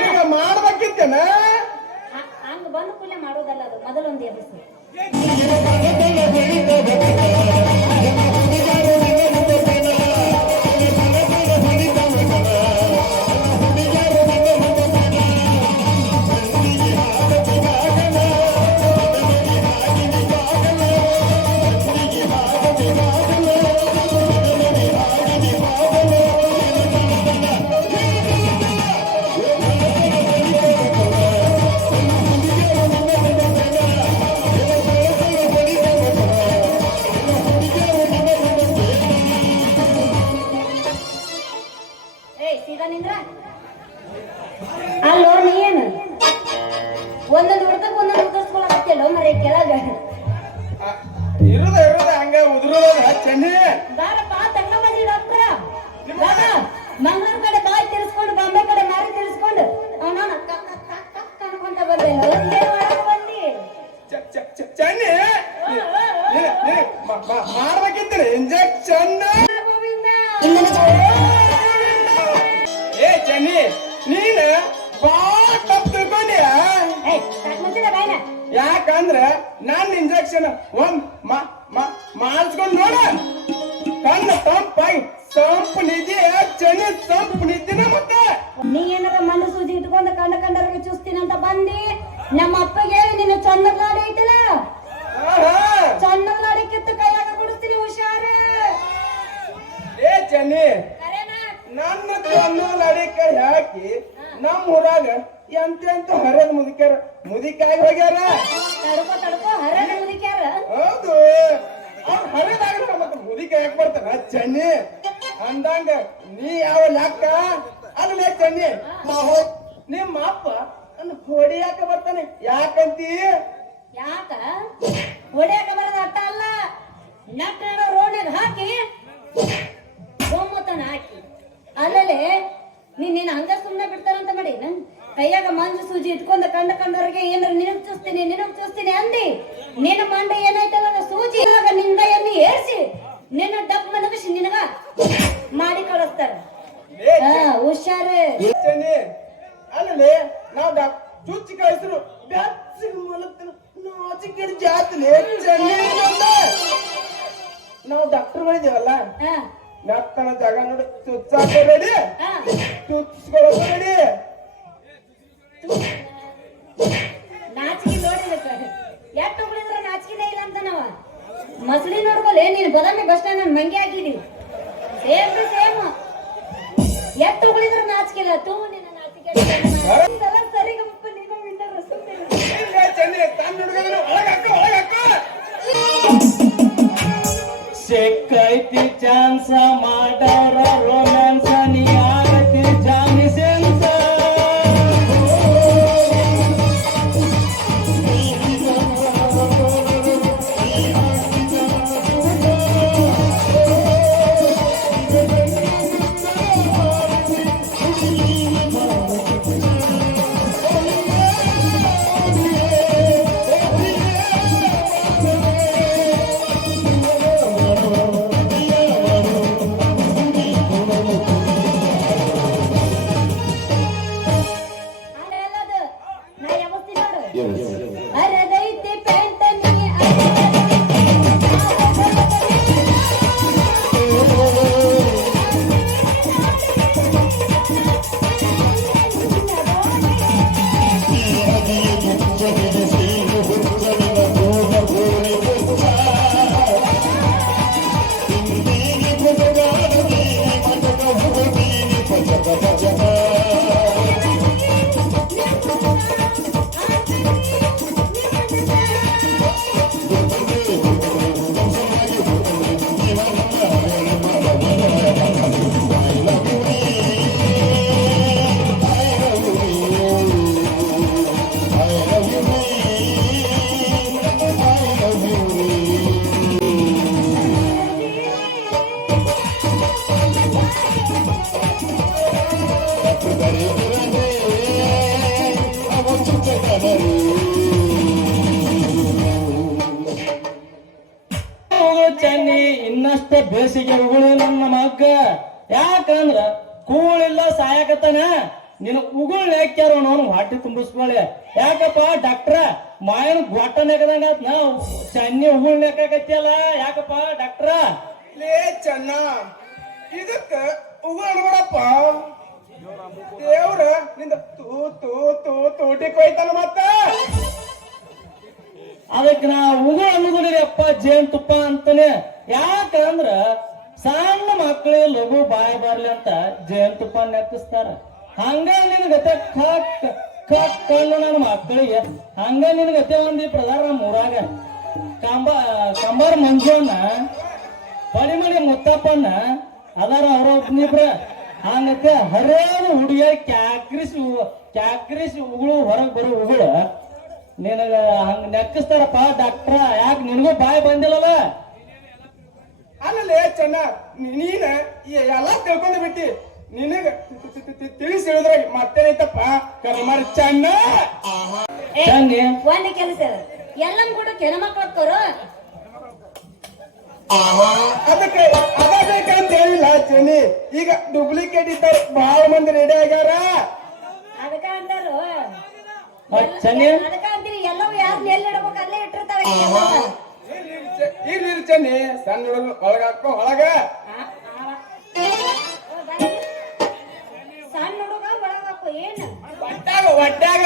ಈಗ ಮಾಡ್ಬೇಕಿತ್ತೇನ ಹಂಗ ಬಂದು ಕೂಲೆ ಮಾಡೋದಲ್ಲ ಅದು ಮೊದಲೊಂದು ಎಬ್ಬಿಸಿ ಒಂದೊಂದು ಹುಡ್ಕಕ್ ಒಂದೊಂದು ಉತ್ತರಿಸ್ಕೊಳಕತ್ತಿಲ್ಲ ಮರೆ injection ಒಂದ್ ಮ- ಮ- ಮಾಡಿಸ್ಕೊಂಡ್ ನೋಡ ಕಣ್ಣ ತಂಪಾಗಿ ಸಂಪು ನಿಧಿ ಚೆನ್ನ ಸಂಪು ನಿಧಿನ ಮತ್ತೆ ನೀ ಏನಾರ ಮನಸ್ಸು ಇಟ್ಕೊಂಡು ಕಂಡ ಕಂಡರಿಗೆ ಚೂಸ್ತೀನಿ ಅಂತ ಬಂದಿ? ನಮ್ಮ ಅಪ್ಪಗೆ ಹೇಳಿ ನೀನು ಚಂದ್ರ ನಾಡಿ ಐತಲ್ಲ. ಚಂದ್ರ ನಾಡಿ ಕಿತ್ತು ಕೈಯಾಗ ಕೊಡಿಸ್ತೀನಿ ಹುಷಾರ. ಏ ಚೆನ್ನಿ ನನ್ನ ಕಣ್ಣಲ್ಲಿ ಅಡಿಕೆ ಹಾಕಿ ನಮ್ಮ ಊರಾಗ ಎಂತೆಂತ ಹರದ ಮುದುಕ್ಯಾರ ಮುದಿಕಾಗಿ ಹೋಗ್ಯಾರ? ತಡ್ಕೋ ತಡ್ಕೋ ಮುರಿಕ್ಯಾರ ಹೌದು. ಅವ್ನು ಹರಿದಾಗ ಮತ್ತೆ ಮುದಿಕ ಯಾಕೆ ಬರ್ತಾನ? ಚೆನ್ನಿ. ಅಂದಂಗ, ನೀ ಯಾವ ಲೆಕ್ಕ ಅಲ್ಲೇ ಚೆನ್ನಿ. ನಿಮ್ಮ ಅಪ್ಪ ನನ್ನ ಹೊಡಿಯಾಕ ಬರ್ತಾನೆ? ಯಾಕಂತಿ? ಯಾಕ? ಹೊಡಿಯಾಕ ಬರದ ಅಟ್ಟ ಅಲ್ಲ. ನಟ್ ರೋಡಿನ ಹಾಕಿ ಗೋಮೂತನ ಹಾಕಿ. ಅಲ್ಲಲೆ ನೀನ್ ಹಂಗ ಸುಮ್ನೆ ಬಿಡ್ತಾರಂತ ಮಾಡಿ. ನನ್ ಕೈಯಾಗ ಮಂಜು ಸೂಜಿ ಇಟ್ಕೊಂಡ ಕಂಡ ಕಂಡವ್ರಿಗೆ ಏನಾರ ನಿನಗ್ ಚೂಸ್ತೀನಿ ನಿನಗ್ ಚೂಸ್ತೀನಿ ಅಂದಿ ನಿನ್ನ ಮಂಡ ಏನಾಯ್ತಲ್ಲ ಅದು ಸೂಜಿ ಇವಾಗ ನಿಂದ ಎಣ್ಣೆ ಏರ್ಸಿ ನಿನ್ನ ಡಬ್ ಮನಗಿಸಿ ನಿನಗ ಮಾಡಿ ಕಳಿಸ್ತಾರ ಏ ಹಾ ಹುಷಾರು ಚೆನ್ನಿ ಅಲ್ಲೇ ನಾವು ಡಾಕ್ ಚುಚ್ಚಿ ಕಳಿಸ್ರು ಬೆಚ್ಚಗೆ ಮಲಗ್ತಾನ ನಾಚಿಕೆ ಜಾತ್ಲೆ ಚೆನ್ನಿ ನಮ್ದ. ನಾವು ಡಾಕ್ಟರ್ ಗಳಿದೇವಲ್ಲ ಹಾ ಮೆತ್ತನ ಜಾಗ ನೋಡಿ ಚುಚ್ಚಾಕ ರೆಡಿ ಚೆನ್ನಿ ತನ್ನ ಹುಡುಗನ ಚಾನ್ಸ ಮಾಡಾರ ನೆಗದಂಗ ನಾ ಚನ್ನಿ ಉಗುಳ್ ನೆಕ್ಕಾಕತ್ತಿಯಲ್ಲ ಯಾಕಪ್ಪ ಡಾಕ್ಟ್ರ? ಲೇ ಚೆನ್ನ ಇದಕ್ಕ ಉಗುಳ್ ನೋಡಪ್ಪ ದೇವ್ರ ನಿಂದ ತೂ ತೂ ತೂ ತೂಟಿ ಕೊಯ್ತಾನ ಮತ್ತ? ಅದಕ್ಕೆ ನಾ ಉಗುಳು ಅನ್ನೋದಿಲ್ಲ ಅಪ್ಪ ಜೇನ್ ತುಪ್ಪ ಅಂತಾನೆ. ಯಾಕಂದ್ರ ಸಣ್ಣ ಮಕ್ಕಳು ಲಘು ಬಾಯಿ ಬರ್ಲಿ ಅಂತ ಜೇನ್ ನೆತ್ತಿಸ್ತಾರ. ಹಂಗ ನಿನಗತೆ ಕಕ್ ಕಣ್ಣು ನನ್ನ ಮಕ್ಕಳಿಗೆ. ಹಂಗ ನಿನಗತೆ ಒಂದಿ ಪ್ರಧಾನ ನಮ್ಮ ಊರಾಗ ಕಂಬ, ಕಂಬಾರ ಮಂಜುವನ್ನ ಪರಿಮಳಿ ಮುತ್ತಪ್ಪನ್ನ ಅದಾರ ಅವ್ರ ಹಂಗತ್ತೆ ಹಂಗತೆ ಹರಿಯಾದ ಹುಡುಗಿಯ ಕ್ಯಾಕ್ರಿಸ್ ಕ್ಯಾಕ್ರಿಸ್ ಉಗುಳು ಹೊರಗೆ ಬರೋ ಉಗುಳು. ನಿನಗ ಹಂಗ ನೆಕ್ಕಿಸ್ತಾರಪ್ಪ ಡಾಕ್ಟ್ರ, ಯಾಕೆ ನಿನಗೂ ಬಾಯಿ ಬಂದಿಲ್ಲಲ್ಲ? ಅಲ್ಲಲೇ ಚೆನ್ನ ನೀನ ಎಲ್ಲ ತಿಳ್ಕೊಂಡು ಬಿಟ್ಟಿ. ನಿನಗ ತಿಳಿಸಿ ಹೇಳಿದ್ರೆ ಮತ್ತೇನೈತಪ್ಪ? ಕರ್ಮಾರ್ ಚೆನ್ನ. ಒಂದ್ ಕೆಲಸ ಎಲ್ಲಂ ಕೂಡ. ಕೆಲ ಮಕ್ಕಳು ಅದಕ್ಕೆ ಅದ ಬೇಕಂತ ಹೇಳಿಲ್ಲ ಚೆನ್ನಿ. ಈಗ ಡುಪ್ಲಿಕೇಟ್ ಇದ್ದಾರೆ. ಬಹಳ ಮಂದಿ ರೆಡಿ ಆಗ್ಯಾರ. ಅದಕ್ಕ ಅಂತಾರು ಮತ್ ಚೆನ್ನಿ ಅದಕ್ಕ ಅಂತೀರಿ ಎಲ್ಲವೂ ಯಾರು ಎಲ್ಲಿ ಇಡ್ಬೇಕು ಅಲ್ಲೇ ಇಟ್ಟಿರ್ತಾರೆ. ಇರ್ಲಿ ಇರ್ಲಿ ಚೆನ್ನಿ. ಸಣ್ಣ ಹುಡುಗ ಒಳಗ ಹಾಕೋ ಒಳಗ. ಒಟ್ಟಾಗ?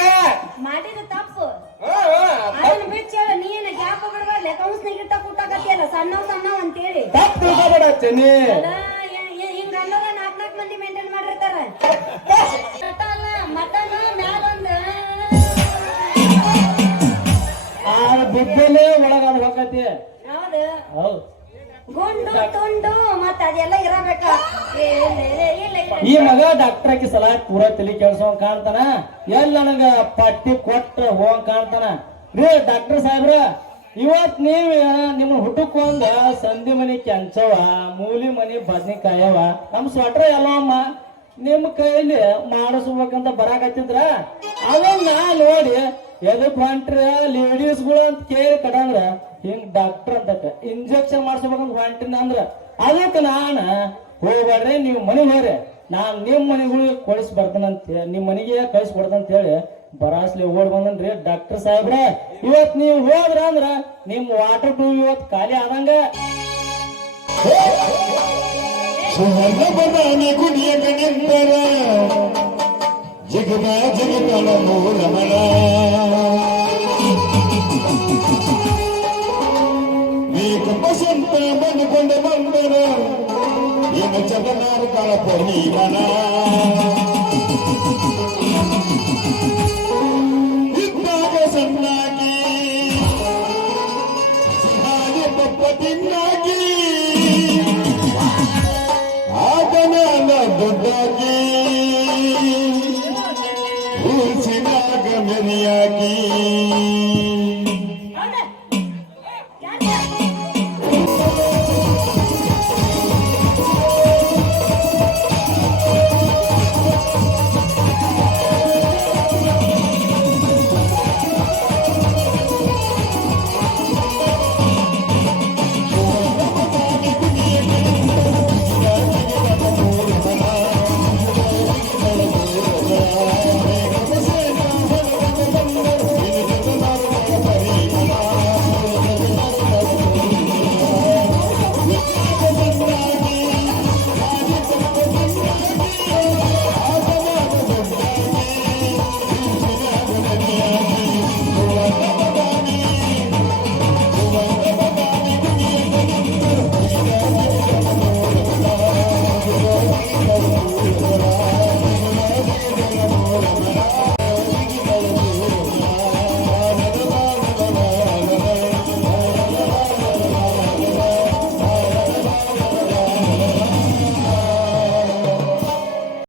ಮಾಡಿದ ತಪ್ಪು. ಅದನ್ನ ಬಿಚ್ಚ ನೀನು ಗ್ಯಾಪ್ ಬಿಡಬಾರ್ಲೆ ಕೌನ್ಸ್ನಾಗ ಇಟ್ಟ ಕೂಟಾಕತ್ತಿಯಲ್ಲ ಸಣ್ಣವ್ ಸಣ್ಣವ್ ಅಂತೇಳಿ. ತಪ್ಪು ಏ- ಹಿಂಗ್ ಅನ್ನೋದ ಮಂದಿ ಮೇಂಟೈನ್ ಮಾಡಿರ್ತಾರ. ಮಟನ್ ಮಟನ್ ಮ್ಯಾಲೊಂದು. ಆ ಬಿದ್ದಲೇ ಒಳಗ ಅದು ಹೋಗತಿ ಹೌದು. ಹೌದು. ಗುಂಡು ತುಂಡು ಮತ್ತ ಅದೆಲ್ಲ ಇರಬೇಕ. ಈ ಮಗ ಡಾಕ್ಟರ್ ಆಕಿ ಸಲ ಪೂರ ತಲಿ ಕೆಲ್ಸವಂಗ್ ಕಾಣ್ತಾನ. ಎಲ್ಲ ನನಗ ಪಟ್ಟಿ ಕೊಟ್ಟ ಹೋಗಂಗ್ ಕಾಣ್ತಾನ. ರೀ, ಡಾಕ್ಟರ್ ಸಾಹೇಬ್ರ, ಇವತ್ ನೀವ್ ನಿಮ್ ಹುಟ್ಟಕ್ ಒಂದ ಸಂಧಿ ಮನಿ ಕೆಂಚವ ಮೂಲಿ ಮನಿ ಬದ್ನಿಕಾಯವ ನಮ್ ಸ್ವೆಟ್ರ ಎಲ್ಲವಮ್ಮ ನಿಮ್ ಕೈಲಿ ಮಾಡಿಸ್ಬೇಕಂತ ಬರಾಕತ್ತಿದ್ರ? ಅದನ್ನ ನೋಡಿ ಎದಕ್ ಹೊಂಟ್ರ ಲೇಡೀಸ್ಗಳು ಅಂತ ಕೇಳಿ ಕಡಂದ್ರ ಹಿಂಗ್ ಡಾಕ್ಟರ್ ಅಂತ ಇಂಜೆಕ್ಷನ್ ಮಾಡಿಸ್ಬೇಕಂತ ಹೊಂಟಿನ ಅಂದ್ರ, ಅದಕ್ಕೆ ನಾನು ಹೋಗ್ಬೇಡ್ರಿ ನೀವು ಮನೆಗೆ ಹೋಗ್ರಿ. ನಾನ್ ನಿಮ್ಮ ಮನೆಗಳಿಗೆ ಕಳಿಸಿ ಬರ್ತಾನಂತ ನಿಮ್ಮ ಮನೆಗೆ ಕಳಿಸಿ ಕೊಡ್ತಂತ ಹೇಳಿ ಬರಾಸ್ಲಿ ಓಡ್ ಬಂದನ್ರಿ ಡಾಕ್ಟರ್ ಸಾಹೇಬ್ರ. ಇವತ್ ನೀವು ಹೋದ್ರ ಅಂದ್ರ, ನಿಮ್ ವಾಟರ್ ಟ್ಯೂಬ್ ಇವತ್ ಖಾಲಿ ಆದಂಗ. ಜಗದ ಜಗದ ಜಗಗಳ